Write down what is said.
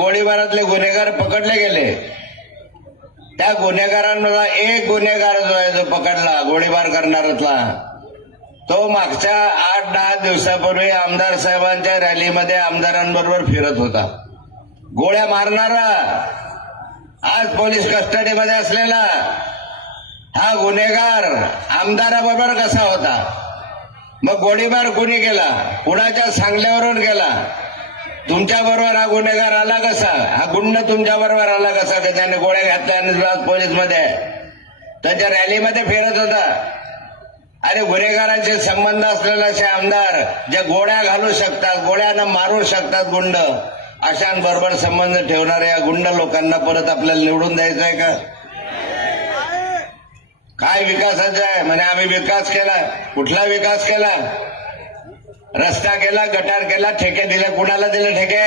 गोळीबारातले गुन्हेगार पकडले गेले। त्या गुन्हेगारांना एक गुन्हेगार जो आहे जो पकडला गोळीबार करणाऱ्यातला, तो मागच्या 8-10 दिवसापूर्वी आमदार साहेबांच्या रॅलीमध्ये आमदारांबरोबर फिरत होता। गोळ्या मारणारा आज पोलीस कस्टडीमध्ये असलेला हा गुन्हेगार आमदाराबरोबर कसा होता? मग गोळीबार कोणी केला? कुणाच्या सांगल्यावरून गेला? तुमच्या बरोबर हा गुन्हेगार आला कसा? हा गुंड तुमच्या बरोबर आला कसा? त्याने गोळ्या घातल्या आणि आज पोलीसमध्ये त्यांच्या रॅलीमध्ये फिरत होता। अरे गुन्हेगारांचे संबंध असलेले असे आमदार जे गोळ्या घालू शकतात, गोळ्यानं मारू शकतात गुंड, अशांबरोबर संबंध ठेवणाऱ्या गुंड लोकांना परत आपल्याला निवडून द्यायचं आहे का? काय विकासाचं आहे म्हणे? आम्ही विकास केला। कुठला विकास केला? रस्ता केला, गटार केला, ठेके दिले। कुणाला दिले ठेके?